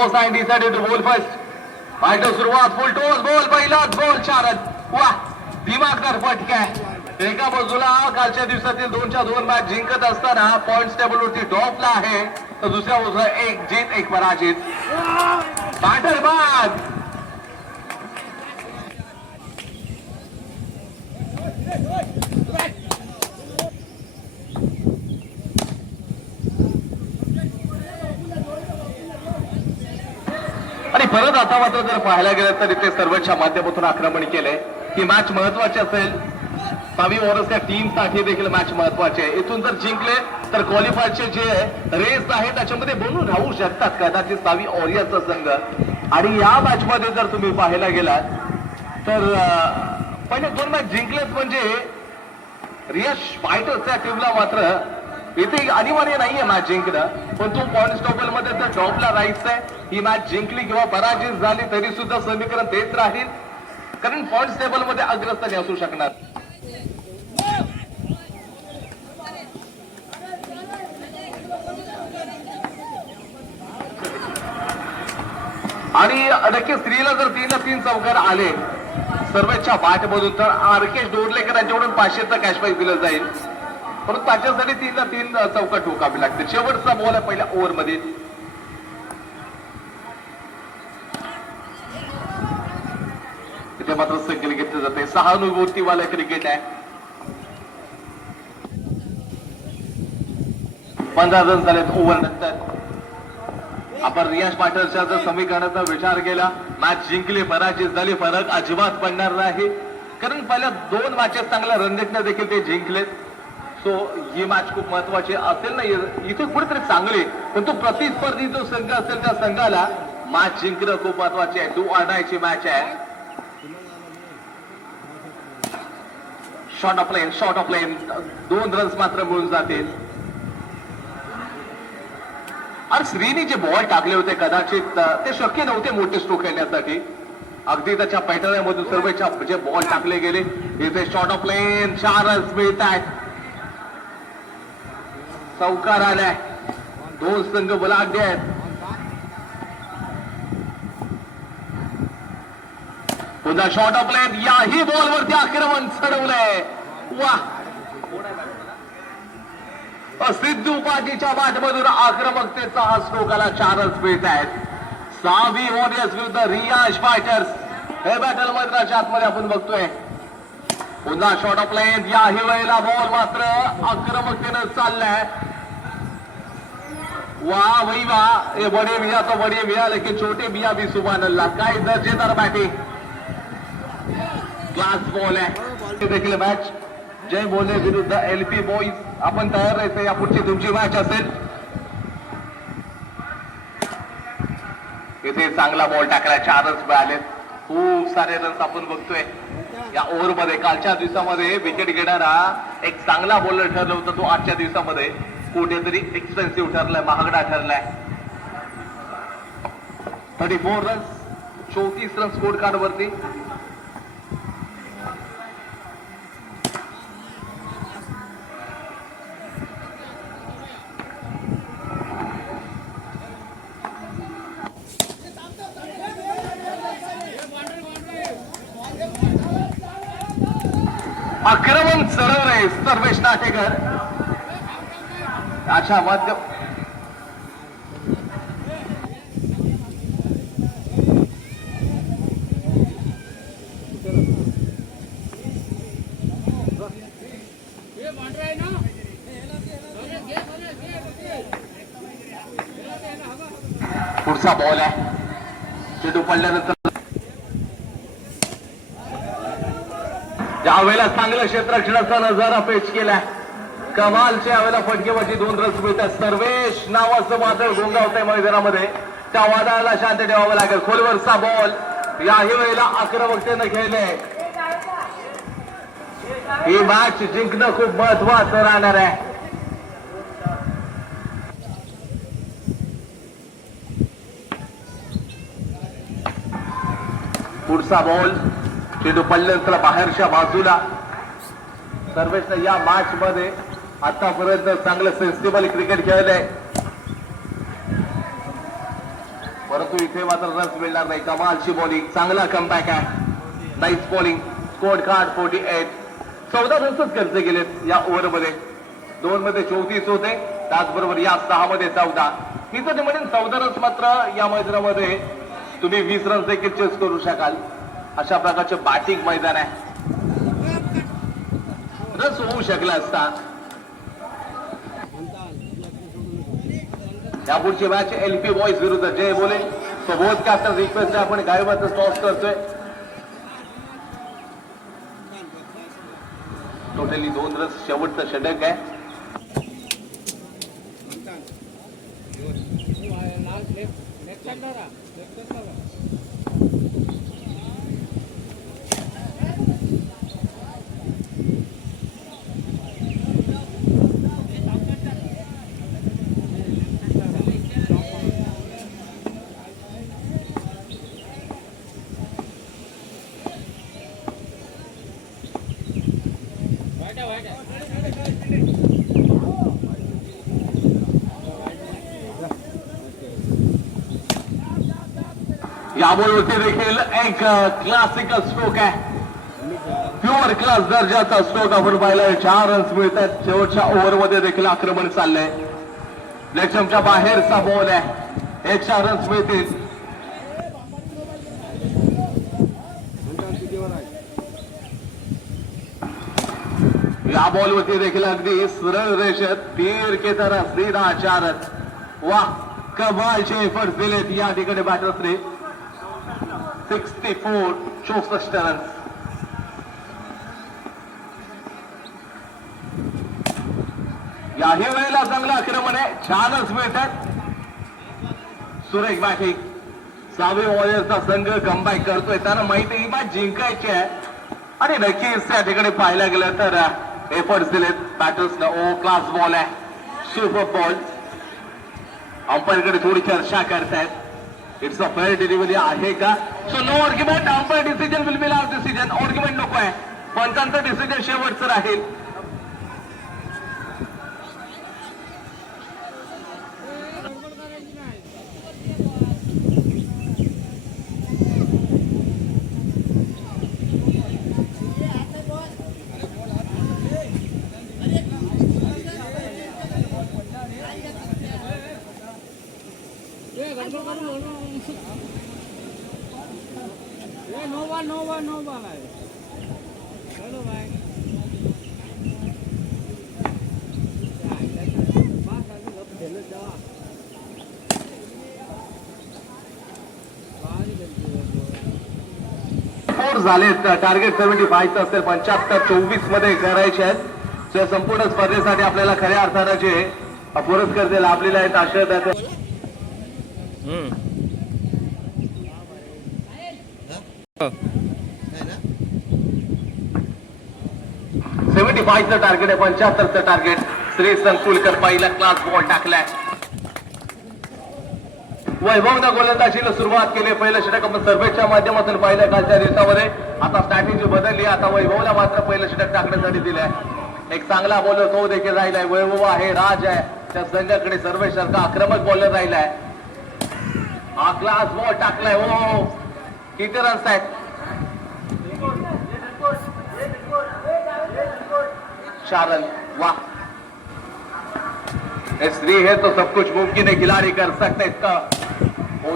Toss आणि decided to bowl first fighter सुरुवात full toss ball पहिलाच बॉल चारच. वा दिमागदार फटके एका बाजूला कालच्या दिवसातील दोनच्या दोन मॅच जिंकत असताना पॉइंट टेबलवरती टॉपला आहे तर दुसऱ्या बाजूला एक जीत एक पराजित. बॅटर बाद. खरंच परत आता मात्र जर पाहायला गेलं तर इथे सर्वच्या माध्यमातून आक्रमण केलंय. ही मॅच महत्वाची असेल. सहावी ओव्हर्स या टीमसाठी देखील मॅच महत्वाची आहे. इथून जर जिंकले तर क्वालिफायचे जे रेस आहे त्याच्यामध्ये बोलून राहू शकतात कदाचित सहावी ओरियाचा संघ. आणि या मॅच मध्ये जर तुम्ही पाहायला गेलात तर पहिले दोन मॅच जिंकलेच म्हणजे रियश फायटर्सच्या टीमला मात्र इथे अनिवार्य नाहीये मॅच जिंकणं. पण तो पॉइंट टेबलमध्ये जर टॉपला राहायचंय. ही मॅच जिंकली किंवा पराजित झाली तरी सुद्धा समीकरण देत राहील. कारण पॉइंट टेबलमध्ये अग्रस्थानी असू शकणार. आणि नक्की स्त्रीला जर तीनला तीन चौकार आले सर्वेच्या मधून तर आरकेश डोरलेकर यांच्याकडून पाचशेचा कॅश दिलं जाईल. परंतु त्याच्यासाठी तीनला तीन चौका ठोकावी लागते शेवटचा बॉल आहे पहिल्या ओव्हरमध्ये इथे मात्र संख्येने घेतले जाते सहानुभूतीवाला क्रिकेट आहे. पंधरा रन झालेत ओव्हर नंतर. आपण रियाज पाटलच्या जर समीकरणाचा विचार केला मॅच जिंकली पराजित झाली फरक अजिबात पडणार नाही. कारण पहिल्या दोन मॅचेस चांगल्या रणनीतनं देखील ते जिंकलेत. सो ही मॅच खूप महत्वाची असेल ना इथे कुठेतरी चांगली. पण तो प्रतिस्पर्धी जो संघ असेल त्या संघाला मॅच जिंकणं खूप महत्वाची आहे. तू आणायची मॅच आहे. Short of length short of length दोन रन्स मात्र मिळून जातील. अरे श्रीनी जे बॉल टाकले होते कदाचित ते शक्य नव्हते मोठे स्ट्रोक खेळण्यासाठी. अगदी त्याच्या पैठण्यामधून सर्वेच्या जे बॉल टाकले गेले इथे शॉर्ट ऑफ लेन चार रन्स मिळत आहेत चौकार आलाय. दोन संघ बलाढ्य आहेत. तुझा शॉर्ट ऑफ लेन याही बॉलवरती आक्रमण चढवलंय. वा सिद्धू पाटीच्या बाटमधून आक्रमकतेचा हा स्ट्रोकाला चारच मिळत आहेत. सहावी वॉरियर्स विरुद्ध रियाज फायटर्स हे बॅटल मैदानाच्या आतमध्ये आपण बघतोय. पुन्हा शॉर्ट ऑफ लेन याही वेळेला बॉल मात्र आक्रमकतेनं चाललाय. वा वही वा हे बड़े बिया तो बड़े बिया लेकिन छोटे बिया भी सुबह अल्लाह काय दर्जेदार बॅटिंग क्लास बॉल आहे. देखील मॅच जय बोले विरुद्ध एल पी बॉईज आपण तयार राहायचं या पुढची तुमची मॅच असेल. इथे चांगला बॉल टाकला चारच मिळाले. खूप सारे रन्स आपण बघतोय. या ओव्हरमध्ये कालच्या दिवसामध्ये विकेट घेणारा एक चांगला बॉलर ठरला होता तो आजच्या दिवसामध्ये. कुठेतरी एक्सपेन्सिव्ह ठरलाय महागडा ठरलाय. थर्टी फोर रन्स चौतीस रन स्कोर कार्ड वरती. अक्रमण सरळ आहे सर्वेश नाटेकर अच्छा माध्यम पुढचा बॉल आहे. चेंडू पडल्यानंतर ज्यावेळेला चांगलं क्षेत्रक्षणाचा नजारा पेश केलाय कमालच्या वेळेला फटकेबाजी दोन रस मिळतात. सर्वेश नावाचं वादळ गोंगावतंय मैदानामध्ये. त्या वादळाला शांत ठेवावं लागेल. खोलवरचा बॉल याही वेळेला आक्रमकतेनं खेळले. ही मॅच जिंकणं खूप महत्वाचं राहणार आहे. पुढचा बॉल ते पडल्यानंतर बाहेरच्या बाजूला. सर्वेशनं या मॅच मध्ये आतापर्यंत चांगलं सेन्सिबल क्रिकेट खेळलंय परंतु इथे मात्र रस मिळणार नाही. कमालची बॉलिंग चांगला कमबॅक आहे. Nice bowling score card forty eight चौदा रन्सच खर्च गेलेत या ओव्हरमध्ये दोन मध्ये चौतीस होते त्याचबरोबर या सहा मध्ये चौदा. मी तर म्हणेन चौदा रन्स मात्र या मैदानामध्ये तुम्ही वीस रन्स देखील चेस करू शकाल. अशा प्रकारचे बाटिक मैदान आहे. रस होऊ शकला असता. यापुढची मॅच एलपी बॉईज विरुद्ध जय बोले. तो बोध कॅप्टन रिक्वेस्ट आपण गायबाचं टॉस करतोय. टोटली दोन रस शेवटचं षटक आहे. या देखील एक क्लासिकल स्ट्रोक आहे. प्युअर क्लास दर्जाचा स्ट्रोक आपण पाहिला चार रन्स मिळत आहेत शेवटच्या ओव्हरमध्ये देखील आक्रमण चाललंय. लेक्चमच्या बाहेरचा बॉल आहे. एक चार रन्स मिळतील या बॉलवरती देखील अगदी सरळ रेषेत तीर केतर सीधा चारत वा कमालचे एफर्ट दिलेत या ठिकाणी बॅटर्सने सिक्स्टी फोर चौसष्ट रन्स याही वेळेला चांगलं आक्रमण आहे छानच मिळतात. सुरेख बॅटिंग सावे वॉरियर्सचा संघ कमबॅक करतोय. त्यांना माहिती ही मॅच जिंकायची आहे. आणि नक्कीच त्या ठिकाणी पाहायला गेलं तर एफर्ट्स दिलेत बॅटर्सनं ओ क्लास बॉल आहे सुपर बॉल अंपायरकडे थोडी चर्चा करतायत इट्स अ फेअर डिलिव्हरी आहे का so no argument umpire decision will be last decision argument नको आहे पंचांचं डिसिजन शेवटचं राहील no ball no ball no ball आहे चलो भाई फोर झालेत. टार्गेट सेव्हन्टी फायचं असेल पंच्याहत्तर चोवीसमध्ये करायचे आहेत. या संपूर्ण स्पर्धेसाठी आपल्याला खऱ्या अर्थानं जे पुरस्कार जे लाभलेले आहेत आशय सेव्हन्टी फायचं टार्गेट आहे पंच्याहत्तरचं टार्गेट श्री संकुलकर पहिला क्लास बॉल टाकलाय. वैभवनं गोलंदाजीला सुरुवात केली. पहिलं षटक आपण सर्वेच्या माध्यमातून पाहिलं कालच्या दिवसामध्ये. आता स्ट्रॅटेजी बदलली. आता वैभवला मात्र पहिलं षटक टाकण्यासाठी दिलंय. एक चांगला बॉलर तो देखील राहिलाय. वैभव आहे राज आहे. त्या संघाकडे सर्वेसारखा आक्रमक बॉलर राहिलाय. हा क्लास बॉल टाकलाय. हो, हो, हो. किती रन्स आहेत? चार रन वाह. इस है तो सब कुछ मुमकिन है. खिलाड़ी कर सकते इसका.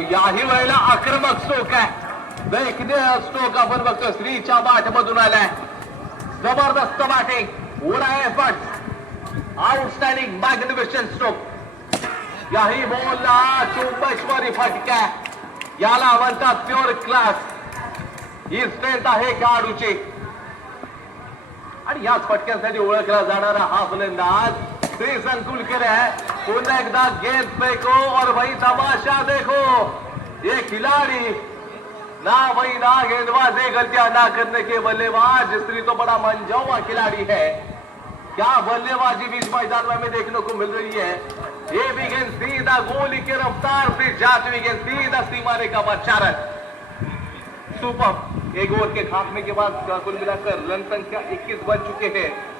याही वेळेला आक्रमक स्ट्रोक आहे. देखणे स्ट्रोक आपण बघतो श्रीच्या बाट मधून आलाय. जबरदस्त बाटे उडाय बट आउटस्टँडिंग मॅग्निफिशन स्ट्रोक याही बोलला चुंबेश्वरी फटका याला म्हणतात प्युअर क्लास ही स्ट्रेंथ आहे खेळाडूची. आणि याच फटक्यांसाठी ओळखला जाणारा हा फलंदाज श्री संकुलकर है पुन्हा एकदा गेंद फेंको और भाई तमाशा देखो। ये खिलाड़ी ना भाई, ना गेंदबाजी गलतियाँ ना करने के बल्लेबाज। श्री तो बड़ा मंजौआ खिलाड़ी है। क्या बल्लेबाजी बीच मैदान में देखने को मिल रही है? ये भी गेंद सीधा गोली के रफ्तार से जाती हुई गेंद, सीधा सीमा रेखा पर चारक सुपर। एक ओवर के खात्मे के बाद कुल मिलाकर रन संख्या 21 बन चुके हैं।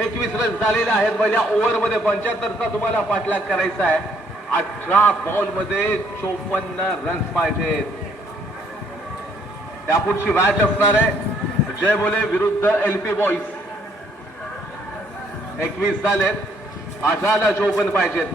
एकवीस रन झालेले आहेत. पहिल्या ओव्हरमध्ये पंच्याहत्तरचा तुम्हाला पाठलाग करायचा आहे. अठरा बॉलमध्ये चोपन्न रन्स पाहिजेत. त्यापुढची मॅच असणार आहे. जय बोले विरुद्ध एल पी बॉईज एकवीस झालेत. अठराला चोपन्न पाहिजेत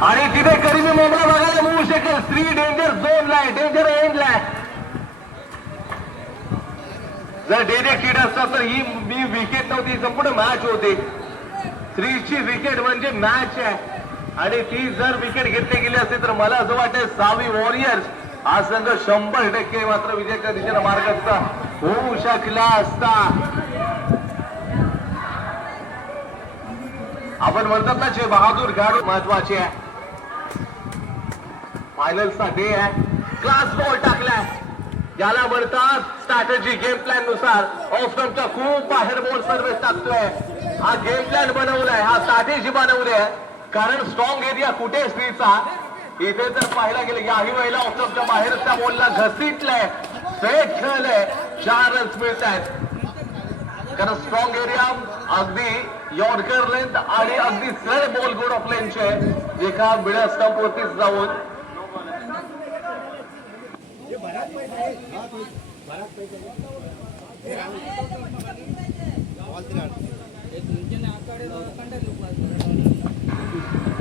आणि तिथे करीबी मोमला बघायला मिळू शकेल स्त्री डेंजर झोनला आहे डेंजर एंडला आहे. जर डेंजर हिट असतात तर ही मी विकेट नव्हती संपूर्ण मॅच होती. थ्रीची विकेट म्हणजे मॅच आहे. आणि ती जर विकेट घेतली गेली असती तर मला असं वाटतं सावी वॉरियर्स हा संघ शंभर टक्के मात्र विजयाच्या दिशेला मार्ग असता. होऊ शकला असता. आपण म्हणतात ना जे बहादूर गाडू महत्त्वाचे आहे. फायनलचा डे आहे. क्लास बॉल टाकलाय. ज्याला म्हणतात स्ट्रॅटेजी गेम प्लॅननुसार ऑफस्टमच्या खूप बाहेर बॉल सर्व्हिस टाकतोय. हा गेम प्लॅन बनवलाय. हा स्ट्रॅटेजी बनवली आहे कारण स्ट्रॉंग एरिया कुठे स्त्रीचा इथे तर पाहायला गेलं याही वेळेला ऑफस्टमच्या बाहेरच्या बॉलला घसीटलंय. स्ट्रेट खेळलंय. चार रन्स मिळत आहेत कारण स्ट्रॉंग एरिया अगदी यॉर्कर लेंथ आणि अगदी सर बॉल गोड ऑफ लेनचे जे का बिड्या स्टंप वरतीच जाऊन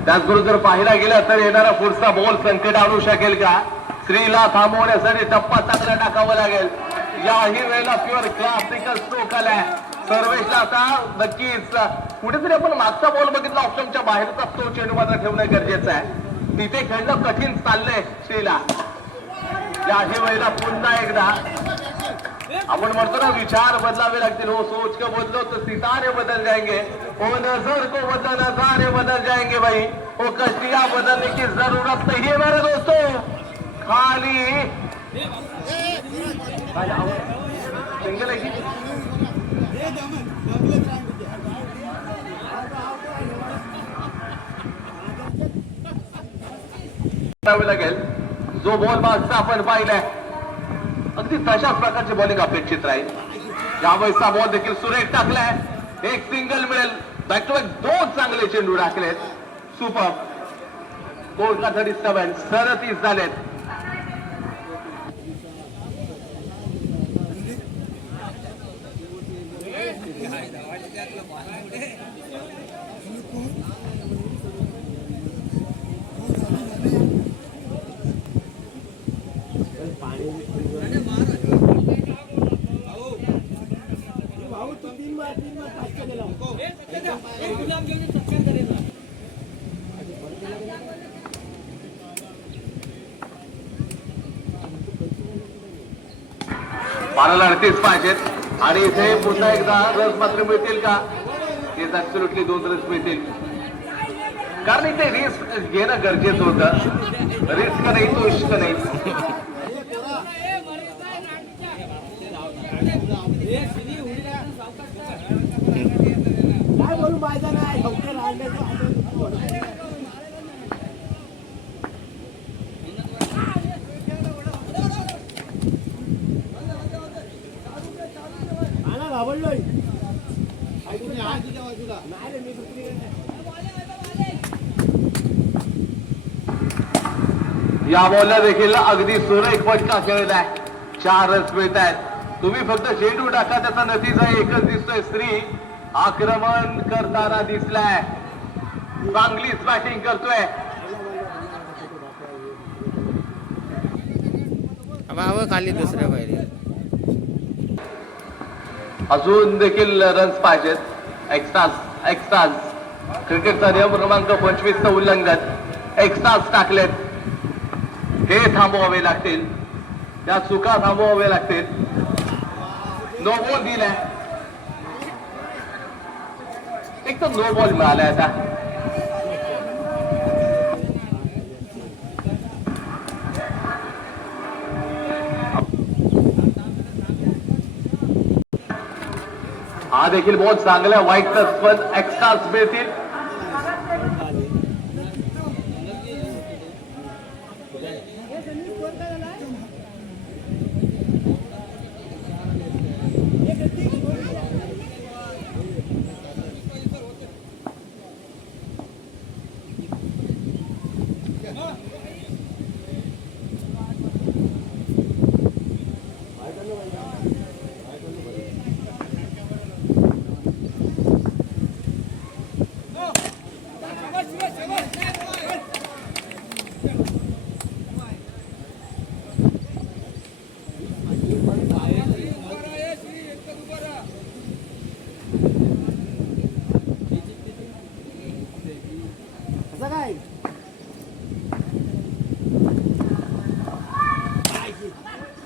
त्याचबरोबर जर पाहिला गेला तर येणारा पुढचा बॉल संकट आणू शकेल का? स्त्रीला थांबवण्यासाठी टप्पा चांगला टाकावा लागेल. याही वेळेला प्युअर क्लासिकल स्ट्रोक आलाय. सर्वेशला आता नक्कीच कुठेतरी आपण मागचा बॉल बघितला ऑप्शनच्या बाहेरचा तो चेंडू मात्र ठेवणं गरजेचं आहे. तिथे खेळणं कठीण चाललंय श्रीला एकदा म्हणतो ना विचार बदलावे लागतील हो सोच को बदलो तो सितारे बदल जाएँगे। हो नज़र को बदला, नजारे बदल जाएँगे भाई। वो कश्तियाँ बदलने की ज़रूरत नहीं है मेरे दोस्तों। खाली। लागेल जो बॉल मागचा आपण पाहिलाय. अगदी तशाच प्रकारची बॉलिंग अपेक्षित राहील. यावेळेसचा बॉल देखील सुरेख टाकलाय. एक सिंगल मिळेल. बॅक टू बॅक दोन चांगले चेंडू टाकलेत सुपर गोल का थर्टी सेव्हन सदतीस झालेत. बाराला अडतीस पाहिजेत. आणि इथे पुन्हा एकदा रस मात्र मिळतील का? तेच ऍब्सोल्युटली दोन रस मिळतील. कारण इथे रिस्क घेणं गरजेचं होतं. रिस्क नाही तो इश्क नाही. काय बोलू पाहिजे नाही लवकर आणण्याचं आणा घाबरलोय नाही रे मी दुसरीकडे या बॉलला देखील अगदी सुरेख फटका खेळत आहे. चार रन्स मिळत आहेत. तुम्ही फक्त चेंडू टाका त्याचा नतीजा एकच दिसतोय. स्त्री आक्रमण करताना दिसलाय. चांगलीच बॅटिंग करतोय. खाली दुसऱ्या पाहिजे अजून देखील रन्स पाहिजेत. एक्स्ट्रास एक्स्ट्रास क्रिकेटचा नियम क्रमांक पंचवीसचं उल्लंघन. एक्स्ट्रास टाकलेत. हे थांबवावे लागतील. त्या चुका थांबवावे लागतील. नो बॉल दिलाय. एक तर नो बॉल मिळालाय आता. हा देखील बहुत चांगल्या वाईट पण एक्स्ट्राच मिळतील.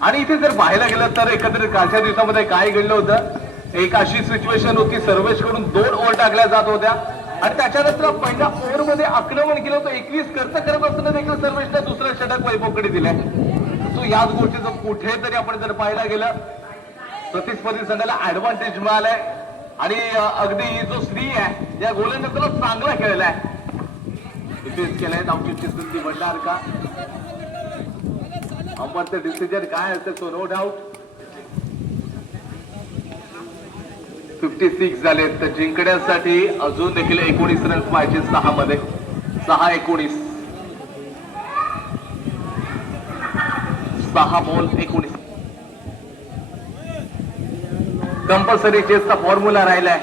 आणि इथे जर पाहायला गेलं तर एकत्रित कालच्या दिवसामध्ये काय घडलं होतं? एक अशी सिच्युएशन होती सर्वेशकडून दोन ओव्हर टाकल्या जात होत्या. आणि त्याच्यानंतर पहिल्या ओव्हरमध्ये आक्रमण केलं होतं. एकवीस खर्च करत असताना देखील सर्वेशने दुसरं षटक वैभवकडे दिलंय सो याच गोष्टीचं कुठेतरी आपण जर पाहायला गेलं प्रतिस्पर्धी संघाला ऍडव्हान्टेज मिळालाय. आणि अगदी जो स्त्री आहे या गोलंदाजाला चांगला खेळलाय. इथेच केलंय धावचीची संधी म्हणणार का? अंबरचं डिसिजन काय असेल तो नो डाऊट फिफ्टी सिक्स झाले तर जिंकण्यासाठी अजून देखील एकोणीस रन पाहिजे सहा मध्ये सहा एकोणीस. सहा बॉल एकोणीस. कंपल्सरी चेसचा फॉर्म्युला राहिलाय.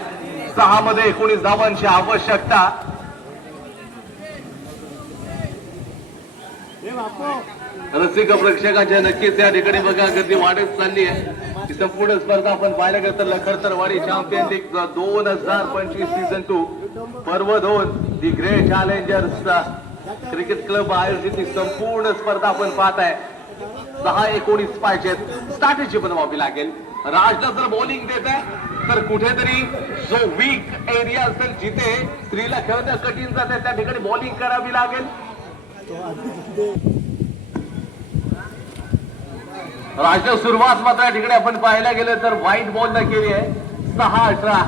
सहा मध्ये एकोणीस धावांची आवश्यकता. रसिक प्रेक्षकांच्या नक्कीच या ठिकाणी बघा गर्दी वाढत चालली आहे. ही संपूर्ण स्पर्धा आपण पाहिलं गेलं तर लखडतरवाडी चॅम्पियन लीग दोन हजार पंचवीस सीझन टू पर्व दोन the great challengers cricket club आयोजित ही संपूर्ण स्पर्धा आपण पाहत आहे. सहा एकोणीस पाहिजेत स्ट्रॅटेजी बनवावी लागेल. राजला जर बॉलिंग देत आहे तर कुठेतरी जो वीक एरिया असेल जिथे स्त्रीला खेळणं कठीण जाते त्या ठिकाणी बॉलिंग करावी लागेल. राजनं सुरुवात मात्र या ठिकाणी आपण पाहायला गेलं तर वाईट बॉल न केली आहे. सहा अठरा.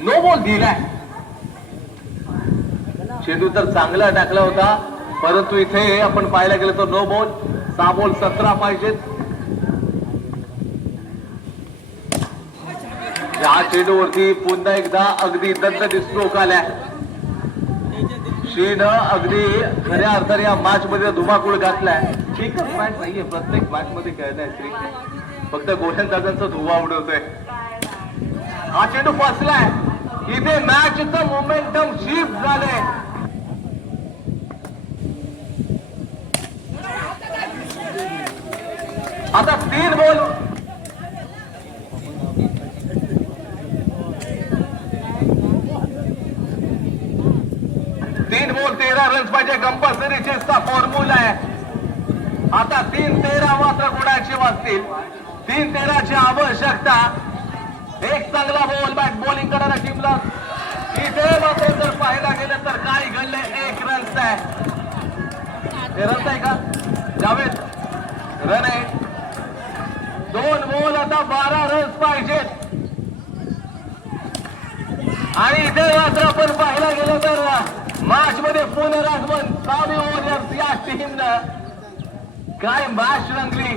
नो बॉल दिलाय. चेंडू तर चांगला टाकला होता. परंतु इथे आपण पाहायला गेलं तर नो बॉल सहा बॉल सतरा पाहिजेत. या चेंडूवरती पुन्हा एकदा अगदी दंत डिस्ट्रोक आल्या. श्रीनं अगदी खऱ्या अर्थाने या मॅच मध्ये धुमाकूळ घातलाय. एकच मॅच नाहीये प्रत्येक मॅच मध्ये खेळताय श्री फक्त गोलंदाजांचा धुवा उडवतोय. हा चेंडू फसलाय. इथे मॅचचं मोमेंटम शिफ्ट झालंय. आता तीन बॉल तीन बॉल तेरा कंपल्सरी चेसचा फॉर्म्युला आहे. आता तीन तेरा मात्र गुणाची वाचतील. तीन तेराची आवश्यकता. एक चांगला बॉल बॅट बॉलिंग करणाऱ्या टीमला इथे मात्र जर पाहायला गेलं तर काय घडले एक रन्स आहे. हे रन्स आहे का? जावेद रन आहे. दोन बॉल आता बारा रन्स पाहिजेत. आणि इथे मात्र आपण पाहायला गेलं तर मार्चमध्ये मध्ये पुनरागमन चालू वॉरियर्स या टीमनं काय मॅच रंगली.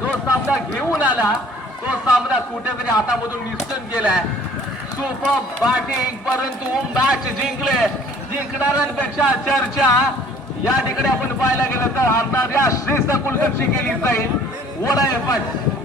जो सामना घेऊन आला. तो सामना कुठेतरी हातामधून निसटून गेलाय सुपर बॅटिंग परंतु मॅच जिंकले. जिंकणाऱ्यांपेक्षा चर्चा. या ठिकाणी आपण पाहायला गेलं तर हरणाऱ्या श्री कुलकर्षी केली जाईल. वडा एफर्ट